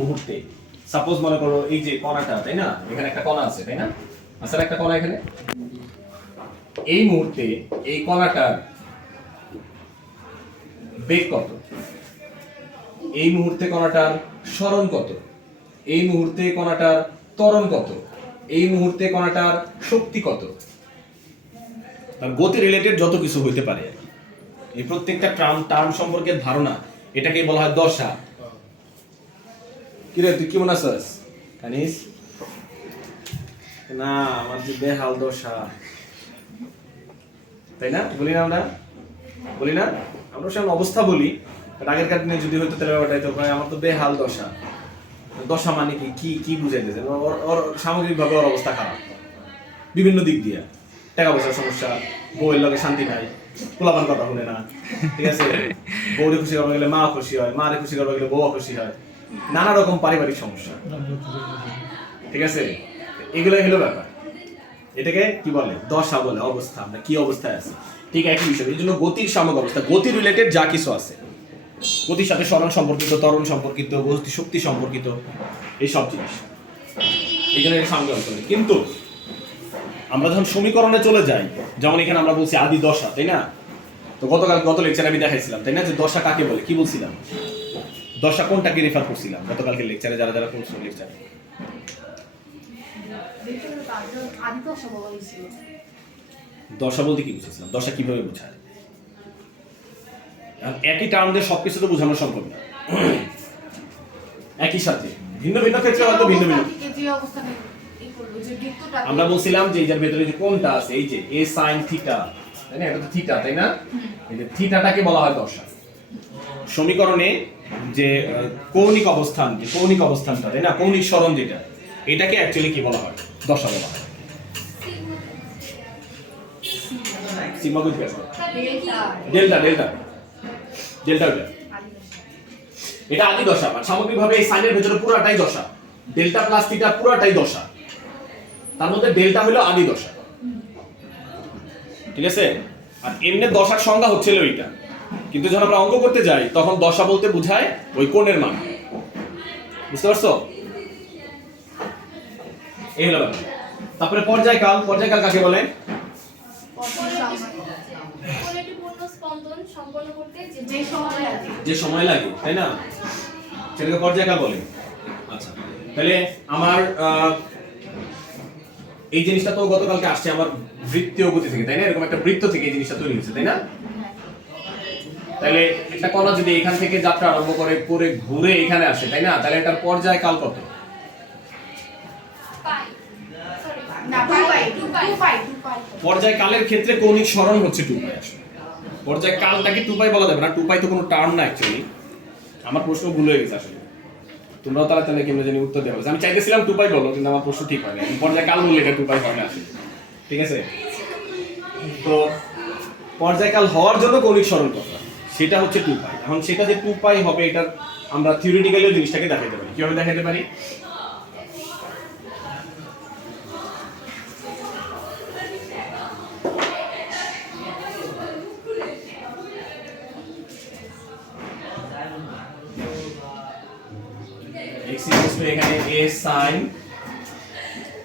মুহূর্তে সাপোজ মনে করো এই যে কণাটা, তাই না, এখানে একটা কণা আছে, তাই না, আসলে একটা কণা এখানে, এই মুহূর্তে এই কণাটার বেগ কত, এই মুহূর্তে কণাটার সরণ কত, এই মুহূর্তে কণাটার ত্বরণ কত, এই মুহূর্তে কণাটার শক্তি কত, তার গতি রিলেটেড যত কিছু হইতে পারে এই প্রত্যেকটা টার্ম সম্পর্কে ধারণা, এটাকে বলা হয় দশা। কি রে তুই কেমন আছিস কানিস? না আমার যে বেহাল দশা, তাই না, বলি না আমরা, বলি না আমরা সেরকম অবস্থা বলি, আগেরকার দিনে যদি হয়তো তাহলে ব্যাপারটা হতো আমার তো বেহাল দশা। দশা মানে কি কি কি বুঝাইতেছে? ওর সামগ্রিকভাবে ওর অবস্থা খারাপ বিভিন্ন দিক দিয়ে, টাকা পয়সার সমস্যা, বউয়ের লগে শান্তি নাই, পোলাপান কথা শুনে না, ঠিক আছে, বউরে খুশি করতে গেলে মা খুশি হয়, মারে খুশি করতে গেলে বউ খুশি হয়, নানা রকম পারিবারিক সমস্যা, ঠিক আছে, এগুলোই হলো ব্যাপার। এটাকে কি বলে? দশা বলে, অবস্থা, আমরা কি অবস্থায় আছি, ঠিক একই বিষয়। এই জন্য গতির সামগ্রিক অবস্থা, গতি রিলেটেড যা কিছু আছে, গতির সাথে সরণ সম্পর্কিত, ত্বরণ সম্পর্কিত, গতি শক্তি সম্পর্কিত, এই সব জিনিস এই জন্য সামগ্রিক অবস্থা। কিন্তু আমরা যখন সমীকরণে চলে যাই, যেমন এখানে আমরা বলছি আদি দশা, তাই না, তো গত লেকচারে আমি দেখাইছিলাম, তাই না, যে দশা কাকে বলে, কি বলছিলাম, দশা কোনটাকে রেফার করছিলাম গতকালকে লেকচারে, যারা যারা করছিল লেকচারে। দশা বলতে কি বুঝেছিলাম, দশা কিভাবে বোঝায়? একই টার্ম দিয়ে সবকিছু তো বোঝানো সম্ভব না, একই সাথে ভিন্ন ভিন্ন ক্ষেত্রে হয়তো ভিন্ন ভিন্ন। আমরা বলছিলাম যে এর ভেতরে যে কোনটা আছে, এই যে a sin থিটা, তাই না, এটা তো থিটা, তাই না, এই যে থিটাটাকে বলা হয় দশা। সমীকরণে যে কৌণিক অবস্থান, যে কৌণিক অবস্থানটা, তাই না, কৌণিক সরণ যেটা, এটাকে অ্যাকচুয়ালি কি বলা হয়? দশা বলা হয়। সিগমা কত আছে? ডেল্টা, ডেল্টা, ডেল্টা এটা আদি দশা। আর সামগ্রিকভাবে এই সাইনের ভেতরে পুরোটাই দশা, ডেল্টা প্লাস থিটা পুরোটাই দশা, তার মধ্যে ডেল্টা হলো আদি দশা, ঠিক আছে। আর এমনি দশার সংজ্ঞা হচ্ছিল ওইটা, কিন্তু যখন আমরা অঙ্ক করতে যাই তখন দশা বলতে বোঝায় ওই কোণের মান, বুঝতে পারছো? এই হলো ব্যাপার। তারপরে পর্যায়কাল, পর্যায়কাল কাকে বলে? যে সময় লাগে, তাই না, সেটাকে পর্যায়কাল বলে। আচ্ছা, তাহলে আমার এই জিনিসটা তো গতকালকে আসছে আমার বৃত্তীয় গতি থেকে, তাই না, এরকম একটা বৃত্ত থেকে এই জিনিসটা তৈরি হয়েছে, তাই না। তাহলে একটা কণা যদি এখান থেকে যাত্রা আরম্ভ করে পরে ঘুরে এখানে আসে, তাই না, তাহলে এটার পর্যায়কাল কত? পর্যায়কালের ক্ষেত্রে কৌণিক সরণ হচ্ছে 2π। আসলে পর্যায়কালটাকে 2π বলা যাবে না, 2π তো কোনো টার্ম না অ্যাকচুয়ালি। আমার প্রশ্ন ভুল হয়ে গেছে আসলে, তোমরাও তাহলে কেমন জানি উত্তর দেওয়া। আমি চাইতেছিলাম 2π বলো, কিন্তু আমার প্রশ্ন ঠিক হয় না, পর্যায়কাল বললে এটা 2π হয় না আসলে, ঠিক আছে। তো পর্যায়কাল হওয়ার জন্য কৌণিক সরণ কত, সেটা হচ্ছে 2π। এখন সেটা যে 2π হবে, এটা আমরা থিওরিটিক্যালি জিনিসটাকে দেখাতে পারি। কিভাবে দেখাতে পারি? x এখানে a sin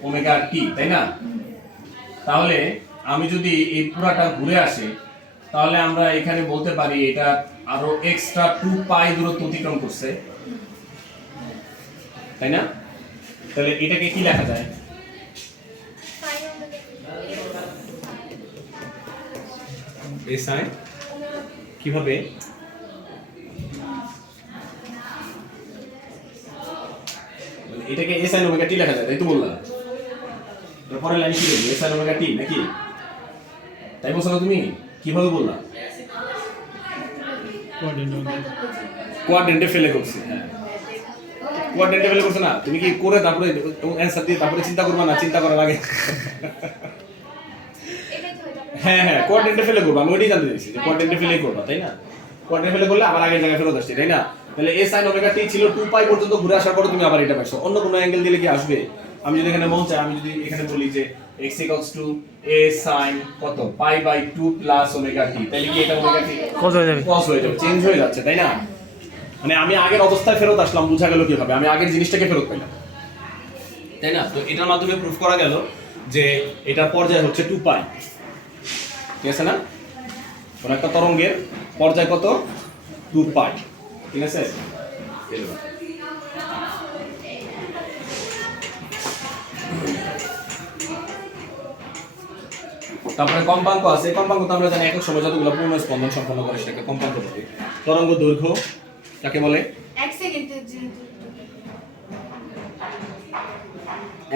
ওমেগা t, তাই না। তাহলে আমি যদি এই পুরাটা ঘুরে আসে, তাহলে আমরা এখানে বলতে পারি এটা আরো এক্সট্রা 2π দূরত্ব অতিক্রম করছে, তাই না। তাহলে এটাকে কি লেখা যায়? a sin কিভাবে? এটাকে a sin ওমেগা t লেখা যায়, তাই তো বললাম। এরপরে লাইন কি লিখবে? a sin ওমেগা t নাকি, তাই বলছো না তুমি? কিভাবে বললাম? কোয়াড্রেন্টে ফেলে করছি। হ্যাঁ, কোয়াড্রেন্টে ফেলে করছো না তুমি, কি করে তারপরে অ্যানসার দিয়ে তারপরে চিন্তা করবা না, চিন্তা করার আগে। হ্যাঁ হ্যাঁ, কোয়াড্রেন্টে ফেলে করবা, আমি ওইটাই জানতে চাইছি যে কোয়াড্রেন্টে ফেলে করবা, তাই না। কোয়াড্রেন্টে ফেলে করলে আবার আগের জায়গায় ফেরত আসছে, তাই না। তাহলে a sin ওমেগা t ছিল 2π পর্যন্ত ঘুরে আসার পরে তুমি আবার এটা পাইছো, অন্য কোনো অ্যাঙ্গেল দিলে কি আসবে? আমি যদি এখানে মন চাই, আমি যদি এখানে বলি যে x = a sin কত π/2 + ওমেগা t, তাহলে কি এটা ওমেগা t cos হয়ে যাবে, চেঞ্জ হয়ে যাচ্ছে, তাই না। মানে আমি আগের অবস্থায় ফেরত আসলাম, বোঝা গেল কিভাবে আমি আগের জিনিসটাকে ফেরত পেলাম, তাই না? তো এটার মাধ্যমে প্রুফ করা গেল যে এটার পর্যায় হচ্ছে 2π, ঠিক আছে না? কোন একটা তরঙ্গের পর্যায় কত? 2π, ঠিক আছে? তারপরে কম্পাঙ্ক আছে। কম্পাঙ্ক তো আমরা জানি একক সময় যতগুলো পূর্ণ স্পন্দন সম্পন্ন করে সেটাকে কম্পাঙ্ক বলে। তরঙ্গ দৈর্ঘ্য কাকে বলে? 1 সেকেন্ডের যে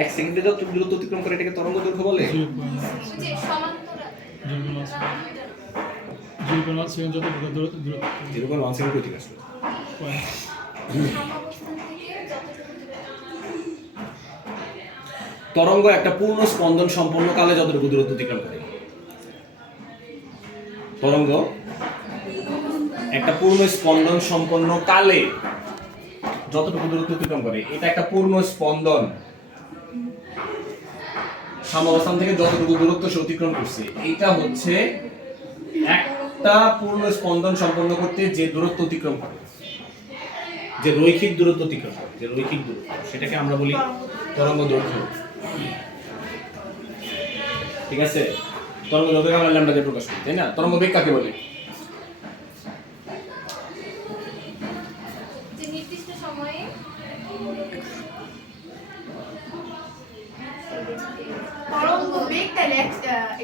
1 সেকেন্ডে যত দূরত্ব অতিক্রম করে এটাকে তরঙ্গ দৈর্ঘ্য বলে। যে সমান্তরাল 0.1 সেকেন্ড যত দূরত্ব 0.1 সেকেন্ড কই থেকে আসলো? সমাবস্থান থেকে যতটুকু তরঙ্গ একটা পূর্ণ স্পন্দন সম্পন্ন কালে যতটুকু দূরত্ব অতিক্রম করে। তরঙ্গ একটা পূর্ণ স্পন্দন সম্পন্ন কালে যতটুকু দূরত্ব অতিক্রম করে, এটা একটা পূর্ণ স্পন্দন। সাম্যাবস্থান থেকে যতটুকু দূরত্ব সে অতিক্রম করছে, এটা হচ্ছে একটা পূর্ণ স্পন্দন সম্পন্ন করতে যে দূরত্ব অতিক্রম করে, যে রৈখিক দূরত্ব অতিক্রম করে, যে রৈখিক দূরত্ব, সেটাকে আমরা বলি তরঙ্গ দৈর্ঘ্য, ঠিক আছে? তরঙ্গ দৈর্ঘ্য আমরা ল্যাম্ডা দিয়ে প্রকাশ করি, তাই না? তরঙ্গ বেগ কাকে বলে? যে নির্দিষ্ট সময়ে তরঙ্গ বেগ তাহলে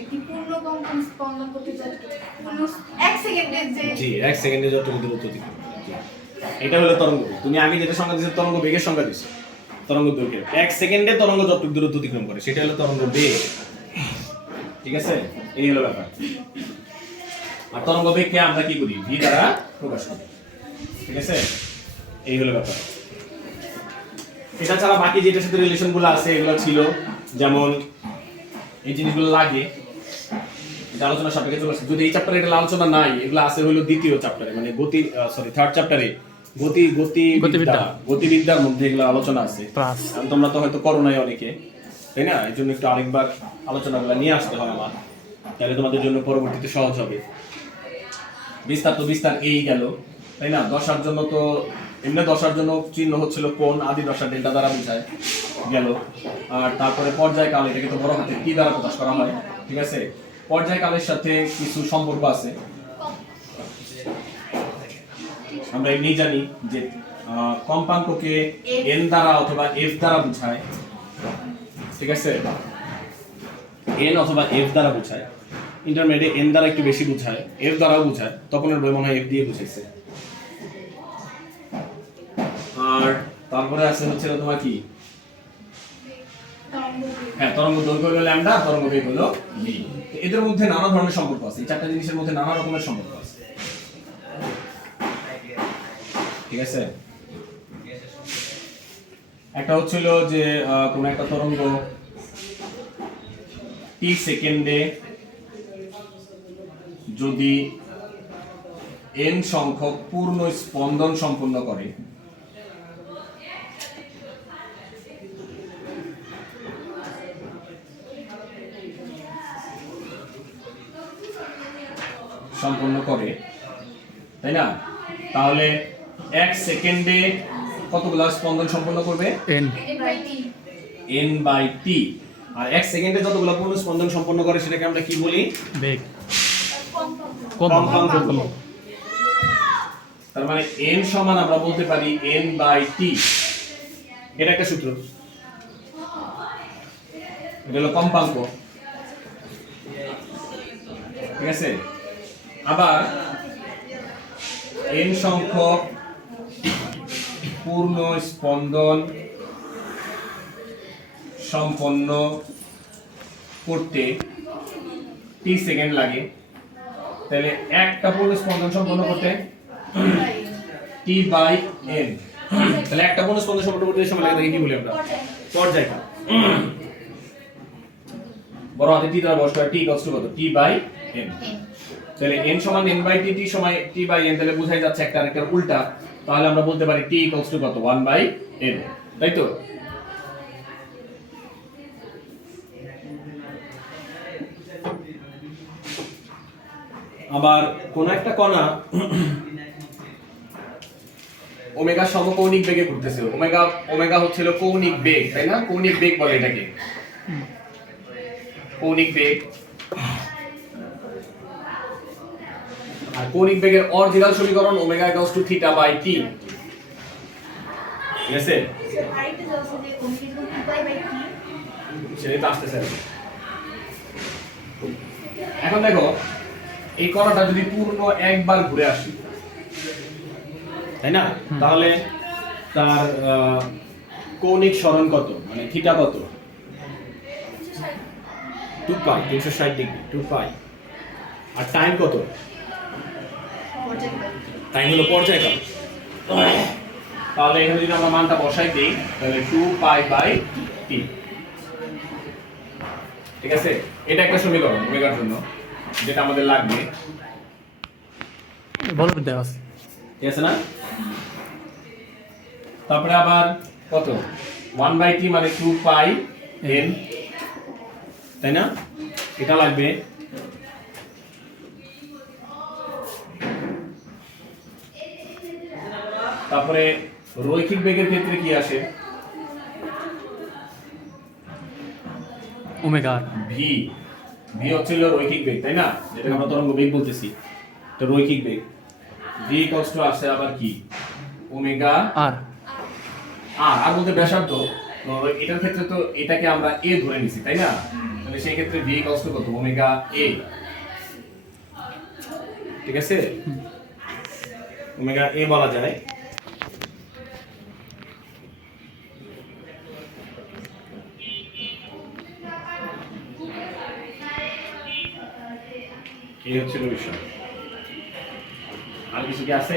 একটি পূর্ণ কম্পন স্পন্দন করতে যতটুকু পূর্ণ 1 সেকেন্ডের যে জি 1 সেকেন্ডে যতটুকু দূরত্ব অতিক্রম করে, জি। এটা হলো তরঙ্গ বেগ। তুমি আগে যেটা সংজ্ঞা দিয়েছো তরঙ্গ বেগের সংজ্ঞা দিয়েছো, তরঙ্গ দৈর্ঘ্য 1 সেকেন্ডে তরঙ্গ যতটুকু দূরত্ব অতিক্রম করে সেটা হলো তরঙ্গ বেগ, ঠিক আছে? এই হলো ব্যাপার। আর তরঙ্গ বেগকে আমরা কি করি? ভি দ্বারা প্রকাশ করি, ঠিক আছে? এই হলো ব্যাপার। এটা ছাড়া বাকি যেটার সাথে রিলেশন গুলো আছে এগুলো ছিল, যেমন এই জিনিসগুলো লাগে, এটা আলোচনা সাপেক্ষে চলে আসছে। যদি এই চ্যাপ্টারে এটা আলোচনা নাই, এগুলো আছে হলো দ্বিতীয় চ্যাপ্টারে, মানে থার্ড চ্যাপ্টারে গতিবিদ্যার মধ্যে এগুলো আলোচনা আছে। কারণ তোমরা তো হয়তো করো নাই অনেকে, তাই না? এই জন্য একটু আরেকবার আলোচনাগুলো নিয়ে আসতে হয় আমার, তাহলে তোমাদের জন্য পরবর্তীতে সহজ হবে। বিস্তার এই গেল, তাই না? দশার জন্য তো এমনি দশার জন্য চিহ্ন হচ্ছিল কোণ, আদি দশা ডেল্টা দ্বারা বোঝায় গেল। আর তারপরে পর্যায়কাল, এটাকে তো বড় হাতে টি দ্বারা প্রকাশ করা হয়, ঠিক আছে? পর্যায়কালের সাথে কিছু সম্পর্ক আছে, আমরা এমনি জানি যে কম্পাঙ্ককে এন দ্বারা অথবা এফ দ্বারা বোঝায়, ঠিক আছে? এন অথবা এফ দ্বারা বোঝায়। ইন্টারমিডিয়েট এন দ্বারা একটু বেশি বোঝায়, এফ দ্বারাও বোঝায়। তপনের বই মনে হয় এফ দিয়ে বুঝাইছে। আর তারপরে আছে হচ্ছে তোমার কি? হ্যাঁ, তরঙ্গ দৈর্ঘ্য হলো ল্যাম্ডা, তরঙ্গ বেগ হলো ভি। এদের মধ্যে নানা ধরনের সম্পর্ক আছে, এই চারটা জিনিসের মধ্যে নানা রকমের সম্পর্ক আছে, ঠিক আছে? একটা হচ্ছিল যে কোন একটা তরঙ্গ টি সেকেন্ডে যদি এন সংখ্যক পূর্ণ স্পন্দন সম্পন্ন করে, তাই না? তাহলে 1 সেকেন্ডে কতগুলো স্পন্দন সম্পন্ন করবে? n by T. আর 1 সেকেন্ডে যতগুলো পূর্ণ স্পন্দন সম্পন্ন করে সেটাকে আমরা কি বলি? বেগ। কম্পাঙ্ক। তার মানে n সমান আমরা বলতে পারি n বাই টি। এটা একটা সূত্র, এটা হলো কম্পাঙ্ক, ঠিক আছে? আবার n সংখ্যক পূর্ণ স্পন্দন সম্পন্ন করতে টি সেকেন্ড লাগে, তাহলে একটা পূর্ণ স্পন্দন সম্পন্ন করতে টি বাই এন, তাহলে একটা পূর্ণ স্পন্দন সম্পন্ন করতে সময় লাগে তাকে কি বলি আমরা? পর্যায়কাল। বড় হাতে টি দ্বারা বস করে টি ইকুয়ালস টু কত? টি বাই এন। তাহলে n সমান n বাই টি, টি সময় টি বাই n, তাহলে বোঝাই যাচ্ছে একটা আরেকটার উল্টা। তাহলে আমরা বলতে পারি টি ইকুয়ালস টু কত? 1 বাই n, তাই তো? আবার কোন একটা কণা ওমেগা সমকৌণিক বেগে ঘুরতেছে। ওমেগা ওমেগা হচ্ছিল কৌণিক বেগ, তাই না? কৌণিক বেগ বলে এটাকে, কৌণিক বেগ। আর কৌণিক বেগের অরিজিনাল সমীকরণ omega equals to theta by t. ঠিক আছে, আরেকটা জাস্ট যে omega two pi by t সেটাই তো আসতেছে। এখন দেখো এই কণাটা যদি পূর্ণ একবার ঘুরে আসে, তাই না, তাহলে তার কৌণিক সরণ কত, মানে থিটা কত? 2 পাই, 360 ডিগ্রি, 2 পাই। আর টাইম কত? টাইম হলো পর্যায়কাল। তাহলে এখানে যদি আমরা মানটা বসাই দেই তাহলে 2 পাই বাই টি। ঠিক আছে, এটা একটা সমীকরণ ওমেগার জন্য যেটা আমাদের লাগবে। বলো দেওয়া আছে। ঠিক আছে না? তারপরে আবার কত, 1 বাই টি মানে 2 পাই n, তাই না? এটা লাগবে। তারপরে রৈখিক বেগের ক্ষেত্রে কি আসে? ওমেগা আর। ভি। ভি হচ্ছিল রৈখিক বেগ, তাই না, যেটাকে আমরা তরঙ্গ বেগ বলতেছি। তো রৈখিক বেগ ভি ইকুয়ালস টু আসে আবার কি, ওমেগা আর। আর আর বলতে ব্যাসার্ধ। তো এটার ক্ষেত্রে তো এটাকে আমরা এ ধরে নিছি, তাই না? তাহলে সেই ক্ষেত্রে ভি ইকুয়ালস টু কত, ওমেগা এ। ঠিক আছে, ওমেগা এ বলা যায়। এই হচ্ছিল বিষয়। আর কিছু কি আছে?